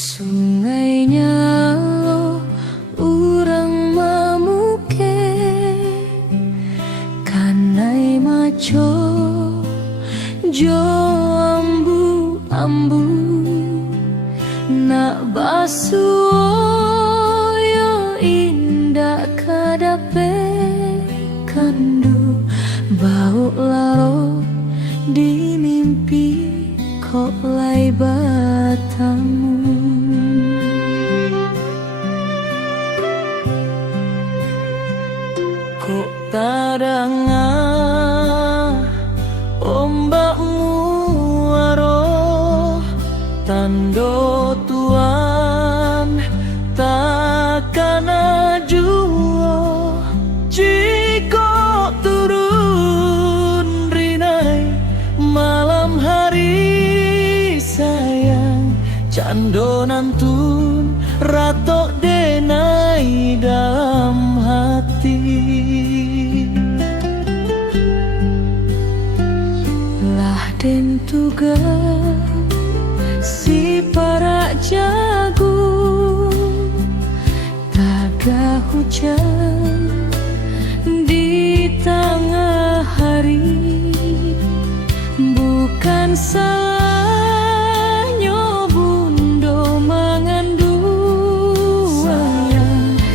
Sungainya lo urang mamuke kanai maco jo ambu-ambu nak basuh yo indah kadape kandu bau laro di mimpi kok lai batamu. Kok tadanga ombakmu aroh tando tuan takkan ajuo jika turun rinai malam hari sayang cando nantun ratok denai dalam hati. Lah den tuga si para jagung taga hujan di tengah hari bukan salahnya bundo mengandung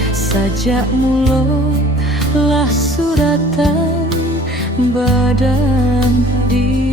sajak mulo lah suratan badan di